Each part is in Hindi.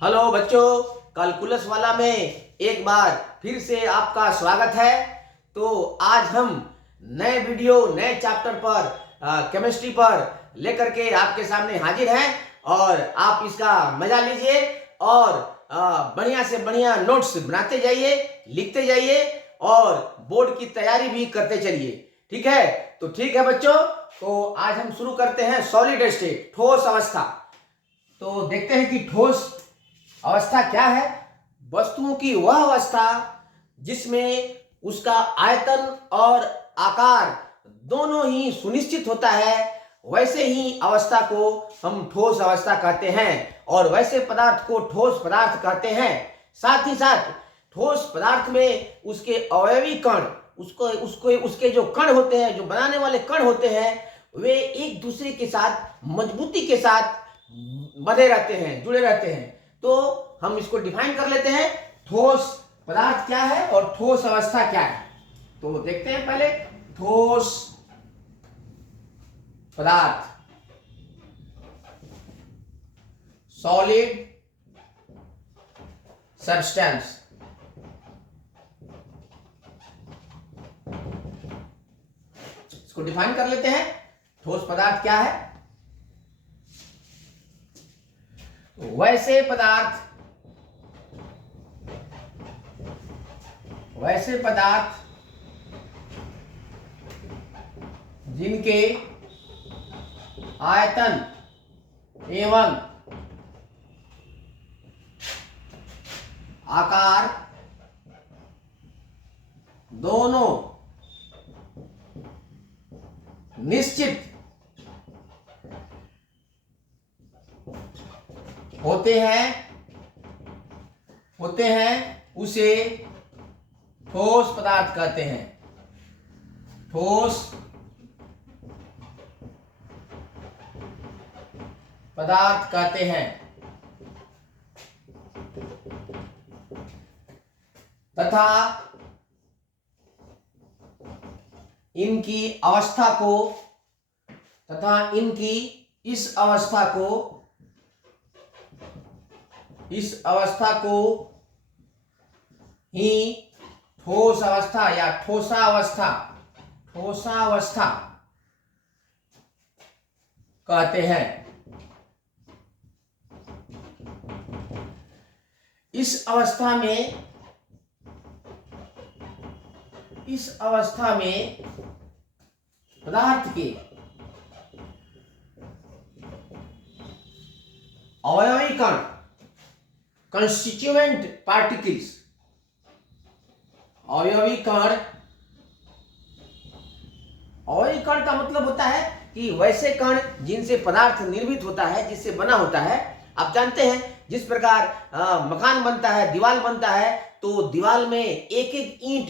हेलो बच्चों, कैलकुलस वाला में एक बार फिर से आपका स्वागत है। तो आज हम नए वीडियो नए चैप्टर पर केमिस्ट्री पर लेकर के आपके सामने हाजिर हैं और आप इसका मजा लीजिए और बढ़िया से बढ़िया नोट्स बनाते जाइए, लिखते जाइए और बोर्ड की तैयारी भी करते चलिए। ठीक है? तो ठीक है बच्चों, तो आज हम शुरू करते हैं सॉलिड स्टेट, ठोस अवस्था। तो देखते हैं कि ठोस अवस्था क्या है। वस्तुओं की वह अवस्था जिसमें उसका आयतन और आकार दोनों ही सुनिश्चित होता है, वैसे ही अवस्था को हम ठोस अवस्था कहते हैं और वैसे पदार्थ को ठोस पदार्थ कहते हैं। साथ ही साथ ठोस पदार्थ में उसके अवयवी कण, उसके जो कण होते हैं, जो बनाने वाले कण होते हैं, वे एक दूसरे के साथ मजबूती के साथ बंधे रहते हैं, जुड़े रहते हैं। तो हम इसको डिफाइन कर लेते हैं, ठोस पदार्थ क्या है और ठोस अवस्था क्या है। तो देखते हैं पहले ठोस पदार्थ, सॉलिड सब्सटेंस। इसको डिफाइन कर लेते हैं, ठोस पदार्थ क्या है। वैसे पदार्थ जिनके आयतन एवं आकार दोनों निश्चित होते हैं उसे ठोस पदार्थ कहते हैं। ठोस पदार्थ कहते हैं तथा इनकी इस अवस्था को ही ठोस अवस्था या ठोसावस्था कहते हैं। इस अवस्था में पदार्थ के अवयवी कण, कंस्टिट्यूएंट पार्टिकल्स, अवयवी कण का मतलब होता है कि वैसे कण जिनसे पदार्थ निर्मित होता है, जिससे बना होता है। आप जानते हैं जिस प्रकार मकान बनता है, दीवार बनता है, तो दीवार में एक एक ईंट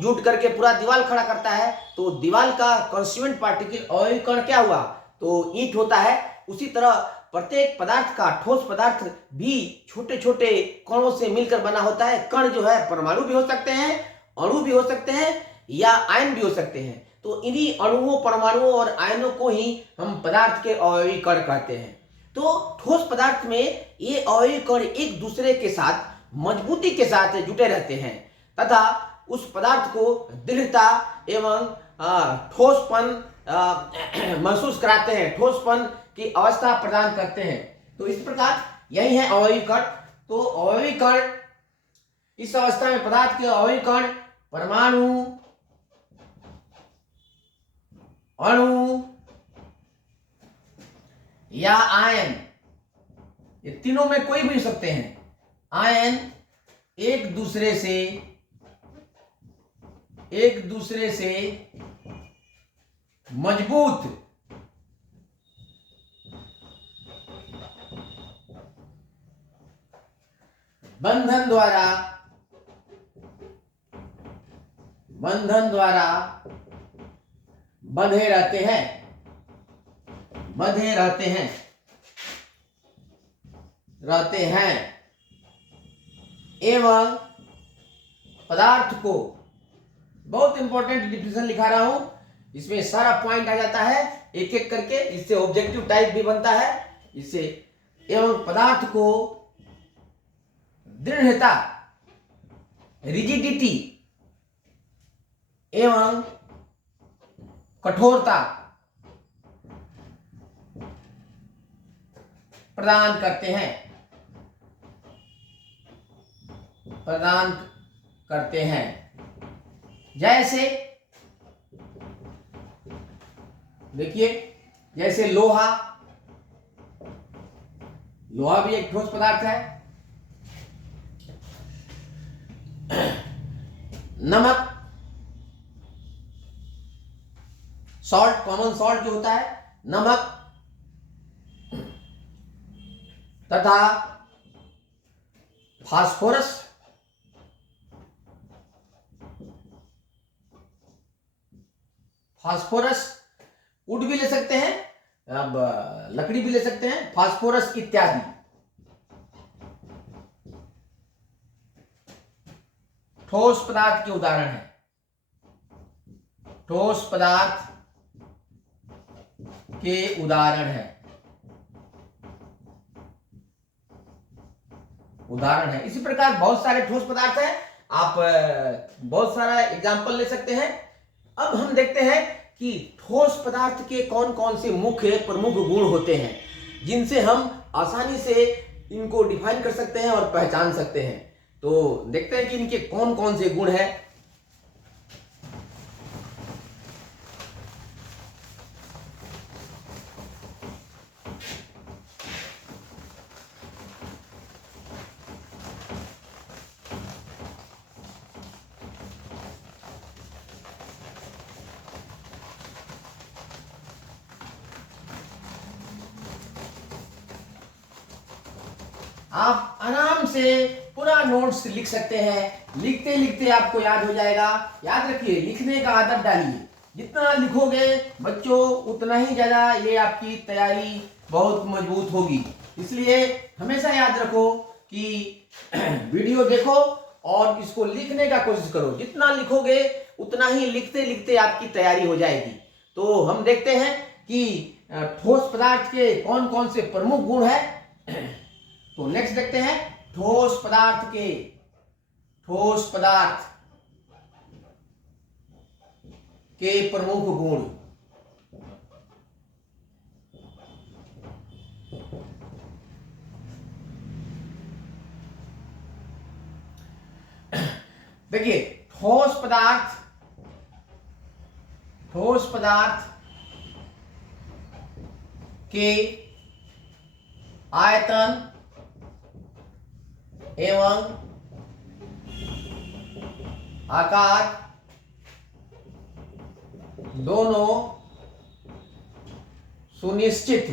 जुट करके पूरा दीवार खड़ा करता है। तो दीवार का कंस्टिट्यूएंट पार्टिकल अवयवी कण क्या हुआ? तो ईंट होता है। उसी तरह प्रत्येक पदार्थ का, ठोस पदार्थ भी छोटे छोटे कणों से मिलकर बना होता है। कण जो है परमाणु भी हो सकते हैं, अणु भी हो सकते हैं या आयन भी हो सकते हैं। तो इन्हीं अणुओं, परमाणुओं और आयनों को ही हम पदार्थ के अवयवी कण कहते हैं। तो ठोस पदार्थ में ये अवयवी कण एक दूसरे के साथ मजबूती के साथ जुटे रहते हैं तथा उस पदार्थ को दृढ़ता एवं ठोसपन महसूस कराते हैं, ठोसपन की अवस्था प्रदान करते हैं। तो इस प्रकार यही है अवयवी कण। तो अवयवी कण, इस अवस्था में पदार्थ के अवयवी कण परमाणु, अणु या आयन, ये तीनों में कोई भी हो सकते हैं। आयन एक दूसरे से मजबूत बंधन द्वारा बंधे रहते हैं एवं पदार्थ को, बहुत इंपॉर्टेंट डिफिनेशन लिखा रहा हूं, इसमें सारा पॉइंट आ जाता है एक एक करके। इससे ऑब्जेक्टिव टाइप भी बनता है। इससे एवं पदार्थ को दृढ़ता, रिजिडिटी एवं कठोरता प्रदान करते हैं, प्रदान करते हैं। जैसे देखिए, जैसे लोहा, लोहा भी एक ठोस पदार्थ है। नमक, सॉल्ट, कॉमन सॉल्ट जो होता है, नमक तथा फास्फोरस, फास्फोरस वुड भी ले सकते हैं, अब लकड़ी भी ले सकते हैं, फास्फोरस इत्यादि ठोस पदार्थ के उदाहरण हैं। ठोस पदार्थ के उदाहरण है, उदाहरण है। इसी प्रकार बहुत सारे ठोस पदार्थ हैं, आप बहुत सारा एग्जाम्पल ले सकते हैं। अब हम देखते हैं कि ठोस पदार्थ के कौन कौन से मुख्य प्रमुख गुण होते हैं, जिनसे हम आसानी से इनको डिफाइन कर सकते हैं और पहचान सकते हैं। तो देखते हैं कि इनके कौन कौन से गुण हैं। आप आराम से पूरा नोट्स लिख सकते हैं, लिखते लिखते आपको याद हो जाएगा। याद रखिए, लिखने का आदत डालिए, जितना लिखोगे बच्चों उतना ही ज्यादा ये आपकी तैयारी बहुत मजबूत होगी। इसलिए हमेशा याद रखो कि वीडियो देखो और इसको लिखने का कोशिश करो। जितना लिखोगे उतना ही लिखते लिखते आपकी तैयारी हो जाएगी। तो हम देखते हैं कि ठोस पदार्थ के कौन कौन से प्रमुख गुण है। तो नेक्स्ट देखते हैं ठोस पदार्थ के, ठोस पदार्थ के प्रमुख गुण। देखिए, ठोस पदार्थ, ठोस पदार्थ के आयतन एवं आकार दोनों सुनिश्चित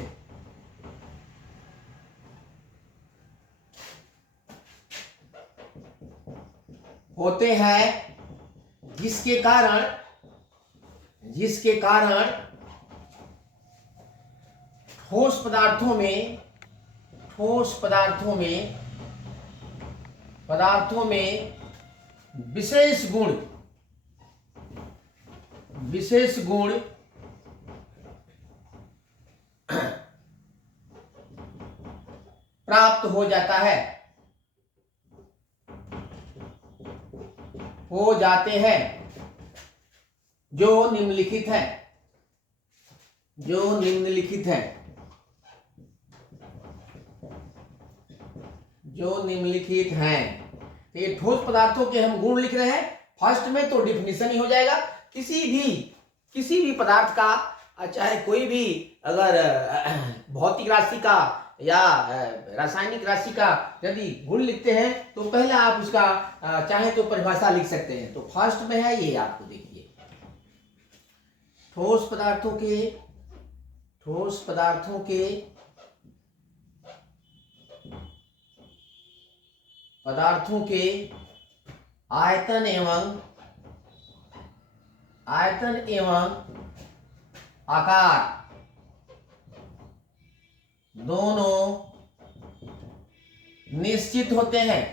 होते हैं, जिसके कारण ठोस पदार्थों में विशेष गुण प्राप्त हो जाता है, हो जाते हैं, जो निम्नलिखित है, जो निम्नलिखित है, जो निम्नलिखित हैं। तो ये ठोस पदार्थों के हम गुण लिख रहे हैं। फर्स्ट में तो डिफिनीशन ही हो जाएगा। किसी भी पदार्थ का, चाहे कोई भी अगर भौतिक राशि का या रासायनिक राशि का यदि गुण लिखते हैं तो पहले आप उसका चाहे तो परिभाषा लिख सकते हैं। तो फर्स्ट में है ये, आपको देखिए, ठोस पदार्थों के आयतन एवं आकार दोनों निश्चित होते हैं,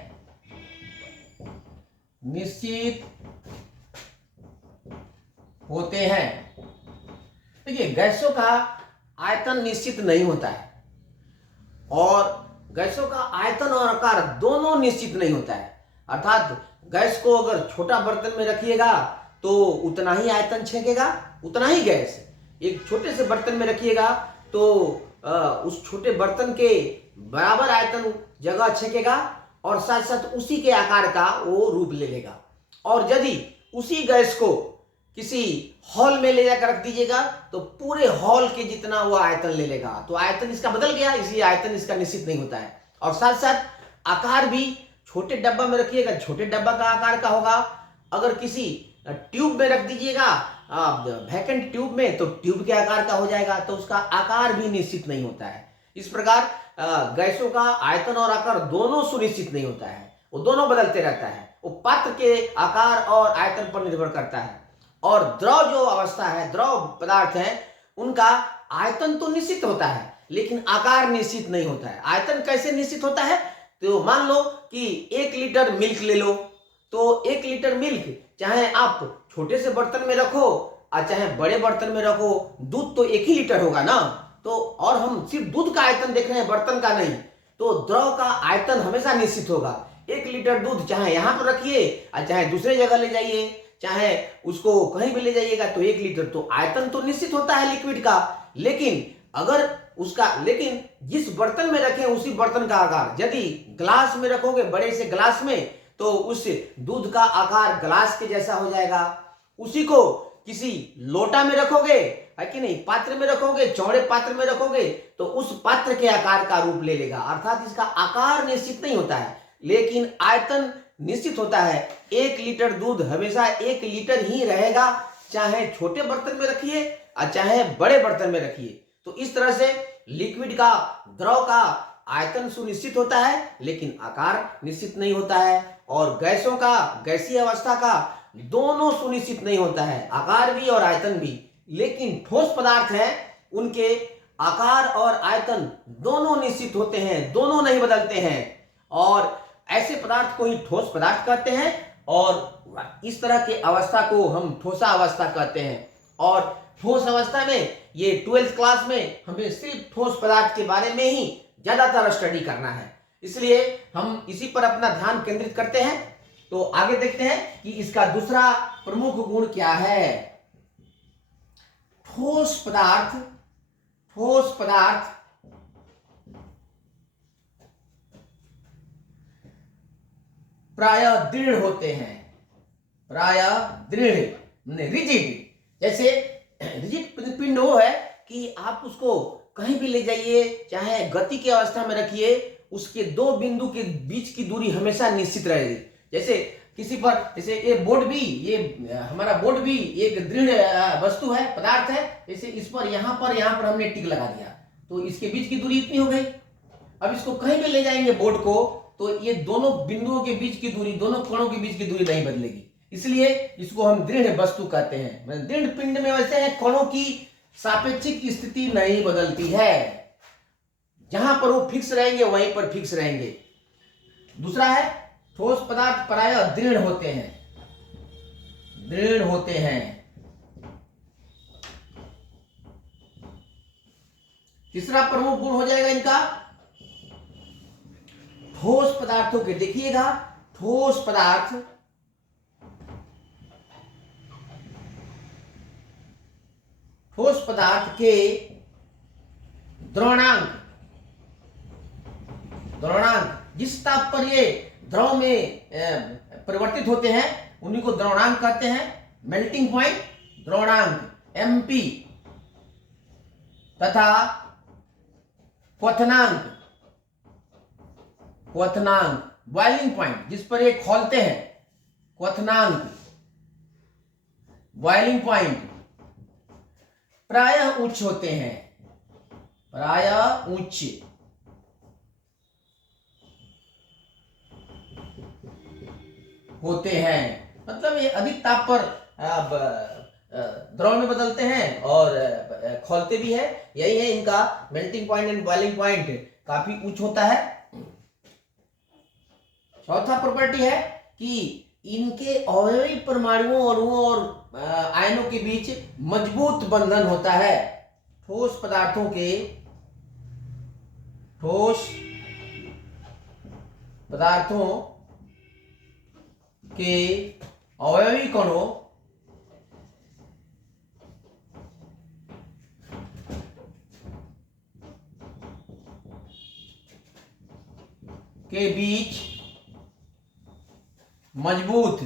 देखिए, गैसों का आयतन निश्चित नहीं होता है और गैसों का आयतन और आकार दोनों निश्चित नहीं होता है। अर्थात गैस को अगर छोटा बर्तन में रखिएगा तो उतना ही आयतन छेकेगा, उतना ही गैस। एक छोटे से बर्तन में रखिएगा तो उस छोटे बर्तन के बराबर आयतन जगह छेकेगा और साथ साथ उसी के आकार का वो रूप ले लेगा। और यदि उसी गैस को किसी हॉल में ले जाकर रख दीजिएगा तो पूरे हॉल के जितना वो आयतन ले लेगा। तो आयतन इसका बदल गया, इसलिए आयतन इसका निश्चित नहीं होता है। और साथ साथ आकार भी छोटे डब्बा में रखिएगा, छोटे डब्बा का आकार का होगा। अगर किसी ट्यूब में रख दीजिएगा, वैकेंट ट्यूब में, तो ट्यूब के आकार का हो जाएगा, तो उसका आकार भी निश्चित नहीं होता है। इस प्रकार गैसों का आयतन और आकार दोनों सुनिश्चित नहीं होता है, वो दोनों बदलते रहता है। वो पात्र के आकार और आयतन पर निर्भर करता है। और द्रव जो अवस्था है, द्रव पदार्थ है, उनका आयतन तो निश्चित होता है लेकिन आकार निश्चित नहीं होता है। आयतन कैसे निश्चित होता है? तो मान लो कि 1 लीटर मिल्क ले लो, तो 1 लीटर मिल्क चाहे आप छोटे से बर्तन में रखो और चाहे बड़े बर्तन में रखो, दूध तो 1 ही लीटर होगा ना। तो और हम सिर्फ दूध का आयतन देख रहे हैं, बर्तन का नहीं। तो द्रव का आयतन हमेशा निश्चित होगा। 1 लीटर दूध चाहे यहाँ पर रखिए और चाहे दूसरे जगह ले जाइए, चाहे उसको कहीं भी ले जाइएगा, तो 1 लीटर तो आयतन तो निश्चित होता है लिक्विड का। लेकिन जिस बर्तन में रखें उसी बर्तन का आकार, यदि ग्लास में रखोगे, बड़े से ग्लास में, तो उस दूध का आकार ग्लास के जैसा हो जाएगा। उसी को किसी लोटा में रखोगे, है कि नहीं, पात्र में रखोगे, चौड़े पात्र में रखोगे, तो उस पात्र के आकार का रूप ले लेगा। अर्थात इसका आकार निश्चित नहीं होता है लेकिन आयतन निश्चित होता है। 1 लीटर दूध हमेशा 1 लीटर ही रहेगा, चाहे छोटे बर्तन में रखिए और चाहे बड़े बर्तन में रखिए। तो इस तरह से लिक्विड का, द्रव का आयतन सुनिश्चित होता है लेकिन आकार निश्चित नहीं होता है। और गैसों का, गैसीय अवस्था का दोनों सुनिश्चित नहीं होता है, आकार भी और आयतन भी। लेकिन ठोस पदार्थ हैं, उनके आकार और आयतन दोनों निश्चित होते हैं, दोनों नहीं बदलते हैं। और ऐसे पदार्थ को ही ठोस पदार्थ कहते हैं और इस तरह के अवस्था को हम ठोसा अवस्था कहते हैं। और ठोस अवस्था में ये 12th क्लास में हमें सिर्फ ठोस पदार्थ के बारे में ही ज्यादातर स्टडी करना है, इसलिए हम इसी पर अपना ध्यान केंद्रित करते हैं। तो आगे देखते हैं कि इसका दूसरा प्रमुख गुण क्या है। ठोस पदार्थ प्रायः दृढ़ होते हैं, प्रायः दृढ़, रिजिड। जैसे रिजिड पिंड वो है कि आप उसको कहीं भी ले जाइए, चाहे गति की अवस्था में रखिए, उसके 2 बिंदु के बीच की दूरी हमेशा निश्चित रहेगी। जैसे किसी पर, जैसे ये बोर्ड भी, ये हमारा बोर्ड भी एक दृढ़ वस्तु है, पदार्थ है। जैसे इस पर यहाँ पर हमने टिक लगा दिया तो इसके बीच की दूरी इतनी हो गई। अब इसको कहीं भी ले जाएंगे बोर्ड को, तो ये दोनों बिंदुओं के बीच की दूरी, दोनों कोणों के बीच की दूरी नहीं बदलेगी, इसलिए इसको हम दृढ़ वस्तु कहते हैं। दृढ़ पिंड में वैसे है, कोणों की सापेक्षिक स्थिति नहीं बदलती है, जहां पर वो फिक्स रहेंगे वहीं पर फिक्स रहेंगे। दूसरा है, ठोस पदार्थ प्रायः दृढ़ होते हैं। तीसरा प्रमुख गुण हो जाएगा इनका, ठोस पदार्थों के, देखिएगा, ठोस पदार्थ के द्रवणांक, जिस ताप पर ये द्रव में परिवर्तित होते हैं उन्हीं को द्रवणांक कहते हैं। मेल्टिंग पॉइंट द्रवणांक MP तथा क्वथनांक बॉइलिंग पॉइंट, जिस पर ये खौलते हैं, क्वथनांक, बॉइलिंग पॉइंट प्रायः उच्च होते हैं, प्रायः उच्च। होते हैं मतलब ये अधिक ताप पर द्रव में बदलते हैं और खौलते भी है। यही है इनका melting point and boiling point, काफी उच्च होता है। चौथा प्रॉपर्टी है कि इनके अवयवी परमाणुओं, अणुओं और आयनों के बीच मजबूत बंधन होता है। ठोस पदार्थों के, ठोस पदार्थों के अवयवी कणों के बीच मजबूत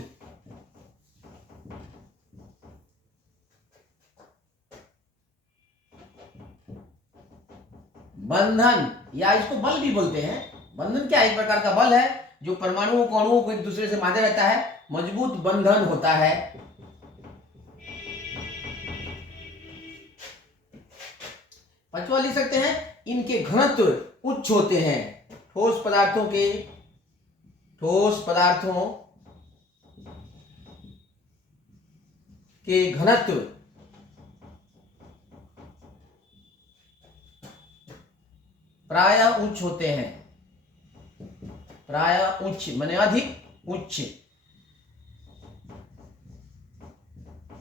बंधन, या इसको बल भी बोलते हैं। बंधन क्या एक प्रकार का बल है जो परमाणुओं को अणुओं को एक दूसरे से बांधे रहता है, मजबूत बंधन होता है। पांचवा लिख सकते हैं, इनके घनत्व उच्च होते हैं। ठोस पदार्थों के घनत्व प्रायः उच्च होते हैं। प्रायः उच्च माने अधिक उच्च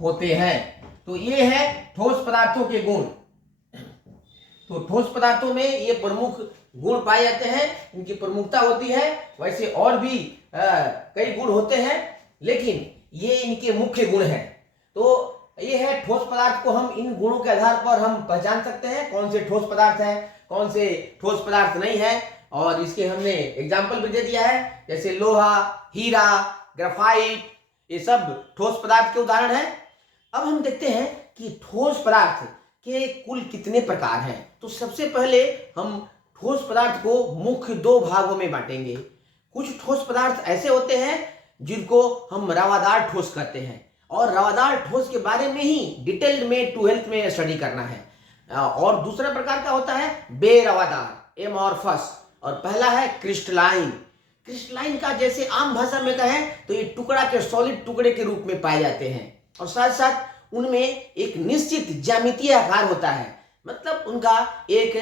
होते हैं। तो ये है ठोस पदार्थों के गुण। तो ठोस पदार्थों में ये प्रमुख गुण पाए जाते हैं, इनकी प्रमुखता होती है। वैसे और भी कई गुण होते हैं, लेकिन ये इनके मुख्य गुण हैं। तो ये है ठोस पदार्थ को हम इन गुणों के आधार पर हम पहचान सकते हैं कौन से ठोस पदार्थ है, कौन से ठोस पदार्थ नहीं है। और इसके हमने एग्जाम्पल भी दे दिया है, जैसे लोहा, हीरा, ग्रेफाइट, ये सब ठोस पदार्थ के उदाहरण हैं। अब हम देखते हैं कि ठोस पदार्थ के कुल कितने प्रकार हैं। तो सबसे पहले हम ठोस पदार्थ को मुख्य दो भागों में बांटेंगे। कुछ ठोस पदार्थ ऐसे होते हैं जिनको हम रवादार ठोस कहते हैं, और रवादार ठोस के बारे में ही डिटेल्ड में 12th में स्टडी करना है। और दूसरा प्रकार का होता है बेरवादार, एमॉर्फस, और पहला है क्रिस्टलाइन। क्रिस्टलाइन का जैसे आम भाषा में कहें तो ये टुकड़ा के सॉलिड टुकड़े के रूप में पाए जाते हैं, और साथ साथ उनमें एक निश्चित ज्यामितीय आकार होता है। मतलब उनका एक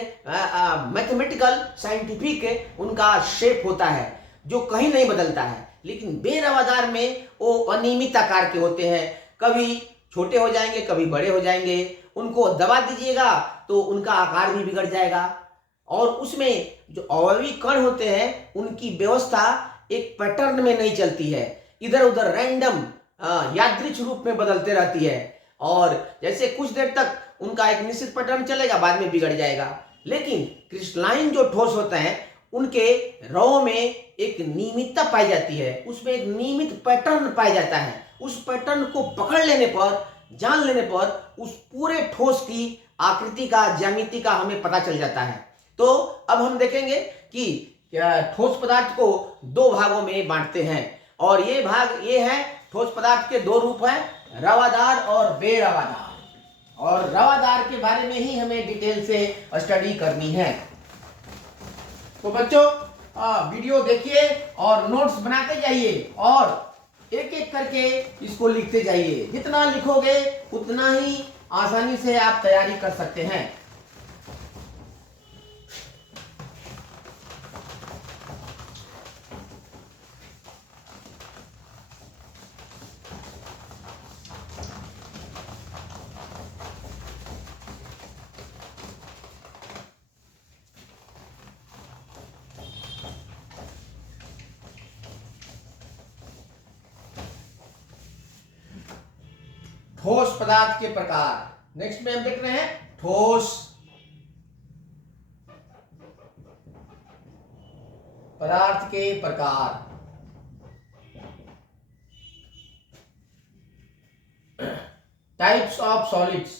मैथमेटिकल साइंटिफिक उनका शेप होता है जो कहीं नहीं बदलता है। लेकिन बेरवादार में वो अनियमित आकार के होते हैं, कभी छोटे हो जाएंगे कभी बड़े हो जाएंगे। उनको दबा दीजिएगा तो उनका आकार भी बिगड़ जाएगा। और उसमें जो अवयवी कण होते हैं उनकी व्यवस्था एक पैटर्न में नहीं चलती है, इधर उधर रैंडम यादृच्छिक रूप में बदलते रहती है। और जैसे कुछ देर तक उनका एक निश्चित पैटर्न चलेगा, बाद में बिगड़ जाएगा। लेकिन क्रिस्टलाइन जो ठोस होते हैं उनके रव में एक नियमितता पाई जाती है, उसमें एक नियमित पैटर्न पाया जाता है। उस पैटर्न को पकड़ लेने पर, जान लेने पर उस पूरे ठोस की आकृति का, ज्यामिति का हमें पता चल जाता है। तो अब हम देखेंगे कि ठोस पदार्थ को दो भागों में बांटते हैं, और ये भाग ये है ठोस पदार्थ के दो रूप हैं, रवादार और बेरवादार। और रवादार के बारे में ही हमें डिटेल से स्टडी करनी है। तो बच्चों वीडियो देखिए और नोट्स बनाते जाइए, और एक एक करके इसको लिखते जाइए। जितना लिखोगे उतना ही आसानी से आप तैयारी कर सकते हैं। ठोस पदार्थ के प्रकार। नेक्स्ट में हम देख रहे हैं ठोस पदार्थ के प्रकार। Types of solids,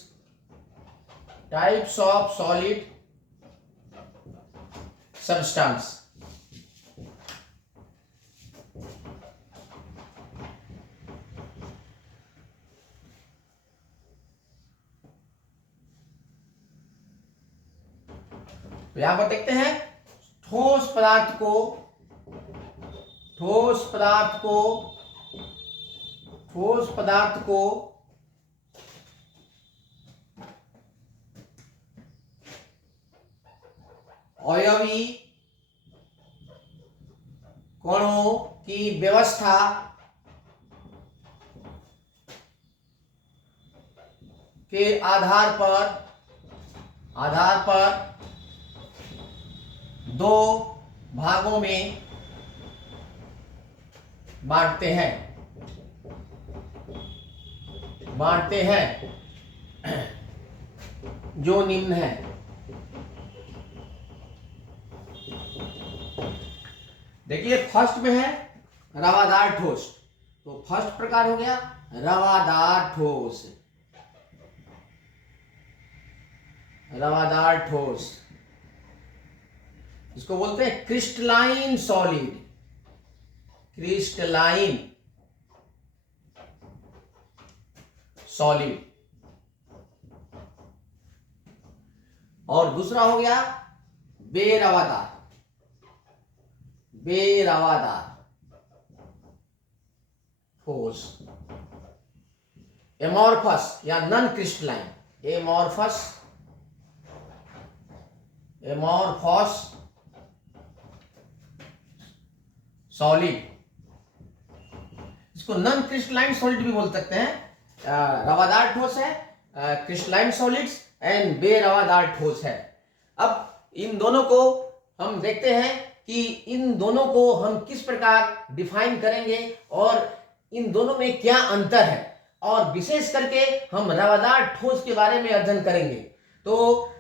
types of solid substance. तो यहां पर देखते हैं ठोस पदार्थ को अवयवी कणों की व्यवस्था के आधार पर दो भागों में बांटते हैं जो निम्न है। देखिए फर्स्ट में है रवादार ठोस, तो फर्स्ट प्रकार हो गया रवादार ठोस। रवादार ठोस इसको बोलते हैं क्रिस्टलाइन सॉलिड। Crystalline solid. और दूसरा हो गया बेरवादार। बेरवादार ठोस। एमॉर्फस या नॉन क्रिस्टलाइन। एमॉर्फस सॉलिड, इसको नॉन क्रिस्टलाइन सॉलिड भी बोल सकते हैं। रवादार ठोस है, क्रिस्टलाइन सॉलिड्स एंड बेरवादार ठोस है। अब इन दोनों को हम देखते हैं कि इन दोनों को हम किस प्रकार डिफाइन करेंगे और इन दोनों में क्या अंतर है, और विशेष करके हम रवादार ठोस के बारे में अध्ययन करेंगे। तो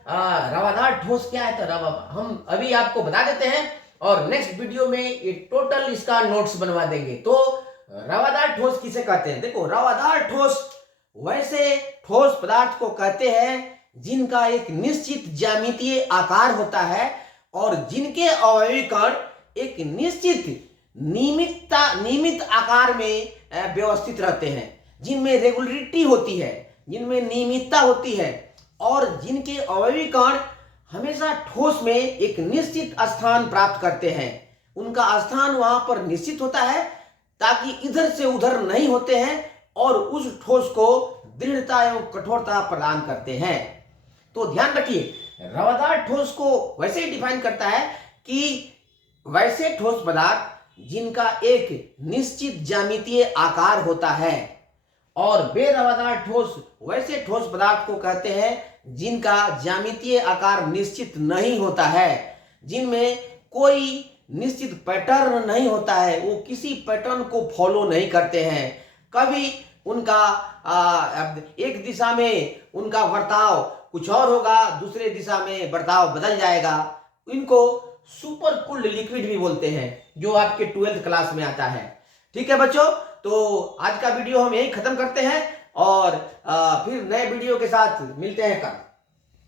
रवादार ठोस क्या है, तो हम अभी आपको बता देते हैं और नेक्स्ट वीडियो में ये टोटल इसका नोट्स बनवा देंगे। तो रवादार ठोस किसे कहते हैं? देखो, रवादार ठोस वैसे ठोस पदार्थ को कहते हैं जिनका एक निश्चित ज्यामितीय आकार होता है और जिनके अवयवी कण एक निश्चित नियमित आकार में व्यवस्थित रहते हैं, जिनमें रेगुलरिटी होती है, जिनमें नियमितता होती है, और जिनके अवयवी कण हमेशा ठोस में एक निश्चित स्थान प्राप्त करते हैं। उनका स्थान वहां पर निश्चित होता है ताकि इधर से उधर नहीं होते हैं और उस ठोस को दृढ़ता एवं कठोरता प्रदान करते हैं। तो ध्यान रखिए, रवादार ठोस को वैसे ही डिफाइन करता है कि वैसे ठोस पदार्थ जिनका एक निश्चित ज्यामितीय आकार होता है, और बेरवादार ठोस वैसे ठोस पदार्थ को कहते हैं जिनका ज्यामितीय आकार निश्चित नहीं होता है, जिनमें कोई निश्चित पैटर्न नहीं होता है, वो किसी पैटर्न को फॉलो नहीं करते हैं। कभी उनका एक दिशा में उनका बर्ताव कुछ और होगा, दूसरे दिशा में बर्ताव बदल जाएगा। इनको सुपर कूल्ड लिक्विड भी बोलते हैं, जो आपके 12th क्लास में आता है। ठीक है बच्चों, तो आज का वीडियो हम यही खत्म करते हैं और फिर नए वीडियो के साथ मिलते हैं कल।